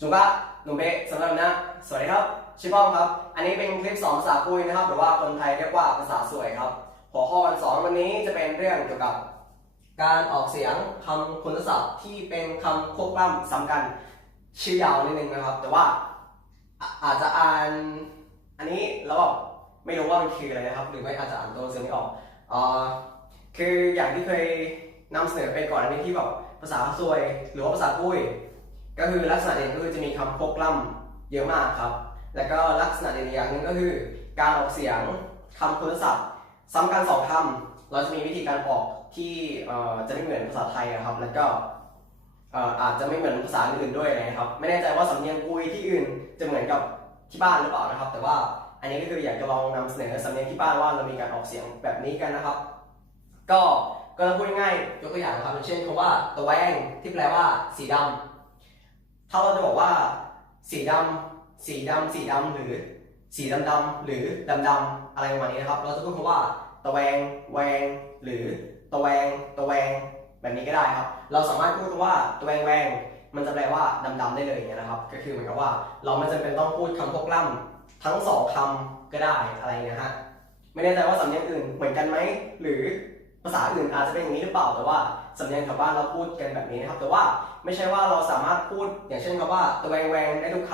จุกะหนุ่มเบสสำหรับนะสวัสดีครับชื่อป้อมครับอันนี้เป็นคลิปสอนภาษากุยนะครับหรือว่าคนไทยเรียกว่าภาษาสวยครับหัวข้อวันสอนวันนี้จะเป็นเรื่องเกี่ยวกับการออกเสียงคำคุณศัพท์ที่เป็นคำควบกล้ำซ้ำกันชื่อยาวนิดนึงนะครับแต่ว่าอาจจะอ่านอันนี้แล้วแบบไม่รู้ว่ามันคืออะไรนะครับหรือไม่อาจจะอ่านตัวหนังสือไม่ออกคืออย่างที่เคยนำเสนอไปก่อนอันนี้ที่แบบภาษาสวยหรือว่าภาษากุยก็คือลักษณะเด่นก็คือจะมีคำควบกล้ำเยอะมากครับแล้วก็ลักษณะเด่นอย่างหนึ่งก็คือการออกเสียงคำคุณศัพท์ซ้ำกันสองคำเราจะมีวิธีการออกที่จะไม่เหมือนภาษาไทยนะครับแล้วก็อาจจะไม่เหมือนภาษาอื่นด้วยนะครับไม่แน่ใจว่าสำเนียงกุยที่อื่นจะเหมือนกับที่บ้านหรือเปล่านะครับแต่ว่าอันนี้ก็คืออยากจะลองนำเสนอสำเนียงที่บ้านว่าเรามีการออกเสียงแบบนี้กันนะครับก็พูดง่ายๆยกตัวอย่างนะครับอย่างเช่นคำว่าตะแวงที่แปลว่าสีดำถ้าเราจะบอกว่าสีดำสีดำสีดำหรือสีดำดำหรือดำดำอะไรประมาณนี้นะครับเราจะพูดคำว่าตะแวงแวงหรือตะแวงตะแวงแบบนี้ก็ได้ครับเราสามารถพูดคำว่าตะแวงแวงมันจะแปลว่าดำดำได้เลยอย่างเงี้ยนะครับก็คือเหมือนกับว่าเราไม่จำเป็นต้องพูดคำควบกล้ำทั้งสองคำก็ได้อะไรนะฮะไม่แน่ใจว่าสำเนียงอื่นเหมือนกันไหมหรือภาษาอื่นอาจจะเป็นอย่างนี้หรือเปล่าแต่ว่าสำเนียงแถวบ้านเราพูดกันแบบนี้นะครับแต่ว่าไม่ใช่ว่าเราสามารถพูดอย่างเช่นคำว่าตะแวงแวงได้ทุกค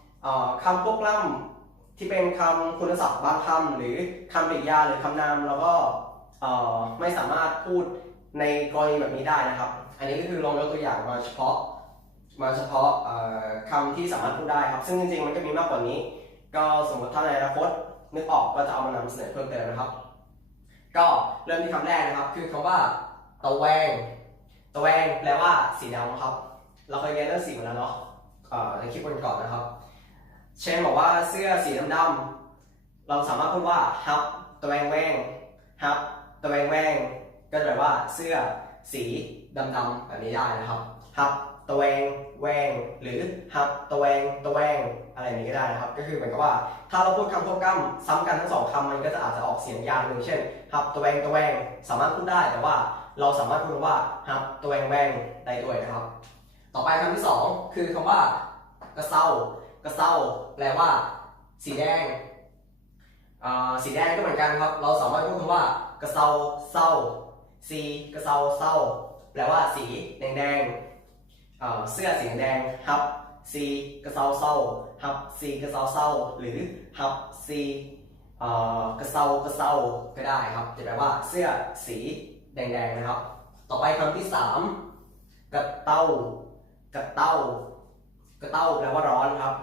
ำคำควบกล้ำที่เป็นคำคุณศัพท์บางคำหรือคำกริยาหรือคำนามเราก็ไม่สามารถพูดในกรณีแบบนี้ได้นะครับอันนี้ก็คือลองยกตัวอย่างมาเฉพาะคำที่สามารถพูดได้ครับซึ่งจริงๆมันก็มีมากกว่านี้ก็สมมติถ้าในอนาคตนึกออกก็จะเอามานำเสนอเพิ่มเติมนะครับก็เริ่มที่คำแรกนะครับคือคำว่าตะแวงตะแวงแปลว่าสีดำครับเราเคยเรียนเรื่องสีมาแล้วเนาะในคลิปก่อนๆนะครับเช่นบอกว่าเสื้อสีดำๆเราสามารถพูดว่าฮับตะแวงแวงฮับตะแวงแวงก็แปลว่าเสื้อสีดำๆแบบนี้ได้นะครับฮับตะแวงแวงหรือฮับตะแวงตะแวงอะไรแบบนี้ก็ได้นะครับก็คือเหมือนกับว่าถ้าเราพูดคำควบกล้ำซ้ำกันทั้งสองคำมันก็จะอาจจะออกเสียงยาวหนึ่งเช่นฮับตะแวงตะแวงสามารถพูดได้แต่ว่าเราสามารถพูดว่าฮับตะแวงแวงได้ด้วยนะครับต่อไปคำที่สองคือคำว่ากระเซ้ากระเซ้าแปลว่าสีแดงสีแดงก็เหมือนกันครับเราสามารถพูดคำว่ากระเซ้าเศร้าสีกระเซ้าเศร้าแปลว่าสีแดงเสื้อสีแดงฮับซีกระเซาเศร้าฮับซีกระเซาเศร้าหรือฮับซีกระเซากระเซาก็ได้ครับจะแปลว่าเสื้อสีแดงๆนะครับต่อไปคำที่สามกระเต้ากระเต้ากระเต้าแปลว่าร้อนครับ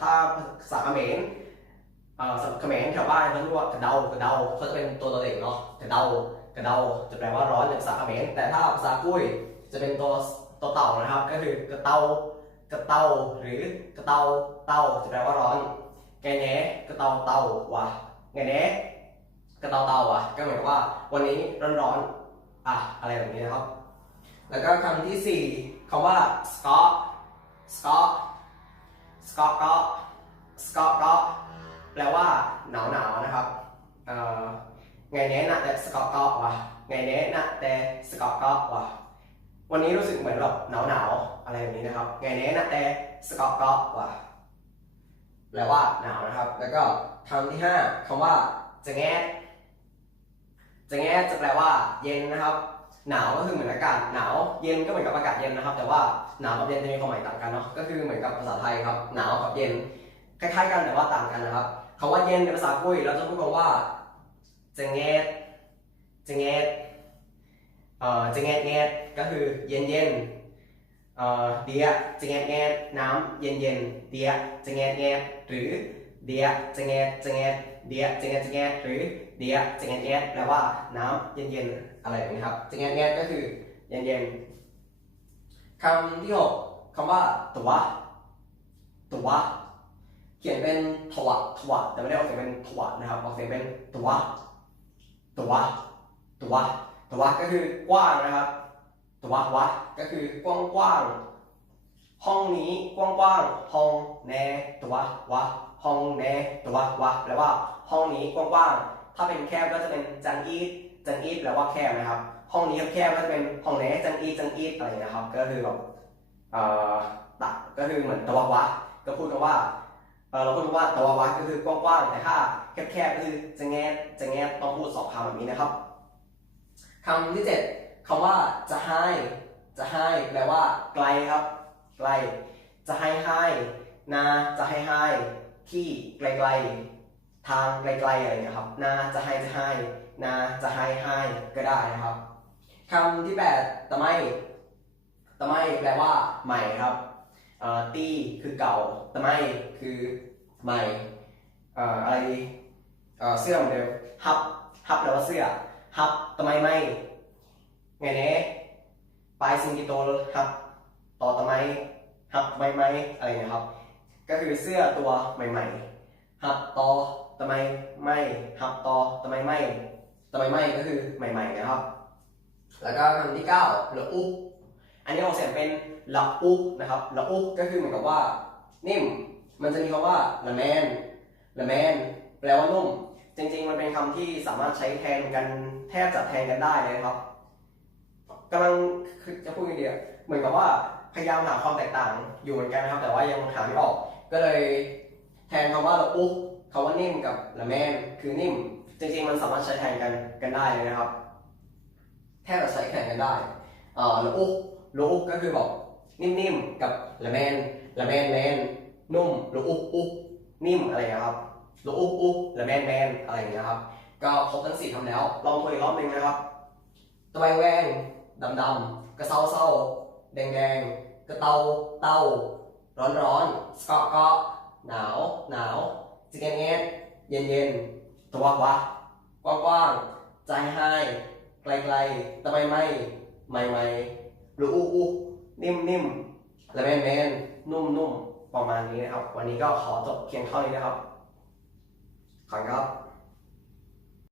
ถ้าภาษาเขมรเขมรแถวบ้านเขาเรียกว่ากระเดากระเดาเขาจะเป็นตัวเด็กเนาะกระเดากระเดาจะแปลว่าร้อนในภาษาเขมรแต่ถ้าภาษากุ้ยจะเป็นตัวเต่านะครับก็คือกระเตากระเตาหรือกระเตาเต่าจะแปลว่าร้อนไงเนะกระเตาเต่าวะไงเนะกระเตาเต่าวะก็เหมือนกับว่าวันนี้ร้อนอะไรแบบนี้นะครับแล้วก็คำที่สี่คำว่าสกอตสกอตสกอตก็สกอตก็แปลว่าหนาวนะครับไงเนะนะแต่สกอตก็วะไงเนะนะแต่สกอตก็วะวันนี้รู้สึกเหมือนแบบหนาวอะไรแบบนี้นะครับไงเน้นะแต่สกอตก็ว่าแปลว่าหนาวนะครับแล้วก็คำที่ห้าคำว่าจะแงะจะแงะจะแปลว่าเย็นนะครับหนาวก็คือเหมือนอากาศหนาวเย็นก็เหมือนกับอากาศเย็นนะครับแต่ว่าหนาวกับเย็นจะมีความหมายต่างกันเนาะก็คือเหมือนกับภาษาไทยครับหนาวกับเย็นคล้ายๆกันแต่ว่าต่างกันนะครับคำว่าเย็นในภาษากุ้ยเราจะพูดคำว่าจะแงะจะแงะจะแงะก็คือเย็นเดียจะแงะน้ำเย็นเดียจะแงะหรือเดียจะแงะเดียจะแงะหรือเดียจะแงะแปลว่าน้ำเย็นอะไรแบบนี้ครับจะแงะก็คือเย็นคำที่หกคำว่าตัวเขียนเป็นถวะแต่ไม่ได้ออกเสียงเป็นถวะนะครับออกเสียงเป็นตัวก็คือกว้างนะครับตัวก็คือกว้างห้องนี้กว้างห้องแน่ตัวห้องแน่ตัวแปลว่าห้องนี้กว้างถ้าเป็นแคบก็จะเป็นจังอีทแปลว่าแคบนะครับห้องนี้แคบก็จะเป็นห้องแน่จังอีทอะไรนะครับก็คือแบบ เอ่อตะก็คือเหมือนตะวะวะก็พูดกันว่าเราพูดว่าตะวะวะก็คือกว้างๆแต่ถ้าแคบๆก็คือจะแงะต้องพูด2 คำแบบนี้นะครับคำที่ 7คำว่าจะให้แปลว่าไกลครับไกลจะให้นาจะให้ที่ไกลๆทางไกลๆอะไรนะครับนาจะให้นาจะให้ก็ได้นะครับคำที่ 8ตะไม่แปลว่าใหม่ครับตีคือเก่าตะไม่คือใหม่อะไรดีเสื้อเหมือนเดิมฮับแปลว่าเสื้อฮับตะไม่ไงเน่ปลายซิงกิโตฮับต่อตะไม่ฮับไม่อะไรนะครับก็คือเสื้อตัวใหม่ๆฮับต่อตะไม่ฮับต่อตะไม่ตะไม่ก็คือใหม่ๆนะครับแล้วก็คำที่9ละอุอันนี้ออกเสียงเป็นละอุนะครับละอุก็คือเหมือนกับว่านิ่มมันจะมีคำว่าละแมนแปลว่านุ่มจริงๆมันเป็นคำที่สามารถใช้แทนกันแทบจะแทนกันได้เลยครับกำลังจะพูดกันเดียวเหมือนกับว่าพยายามหาความแตกต่างอยู่เหมือนกันนะครับแต่ว่ายังหาไม่ออกก็เลยแทนคำว่าละอุคำว่านิ่มกับละแมนคือนิ่มจริงๆมันสามารถใช้แทนกันได้เลยนะครับแทบจะใช้แทนกันได้ละอุก็คือแบบนิ่มๆกับละแมนแมนนุ่มละอุนิ่มอะไรนะครับละอุละแมนอะไรอย่างเงี้ยครับก็ครบทั้ง4คำแล้วลองทวนอีกรอบหนึ่งนะครับตะแวงดำกระเซาแดงกระเตาร้อนเกาะหนาวจิกแงะเย็นตะวะวะกว้างใจให้ไกลตะไม่รูนิ่มและแมนนุ่มประมาณนี้นะครับวันนี้ก็ขอจบเพียงเท่านี้นะครับขอบคุณครับ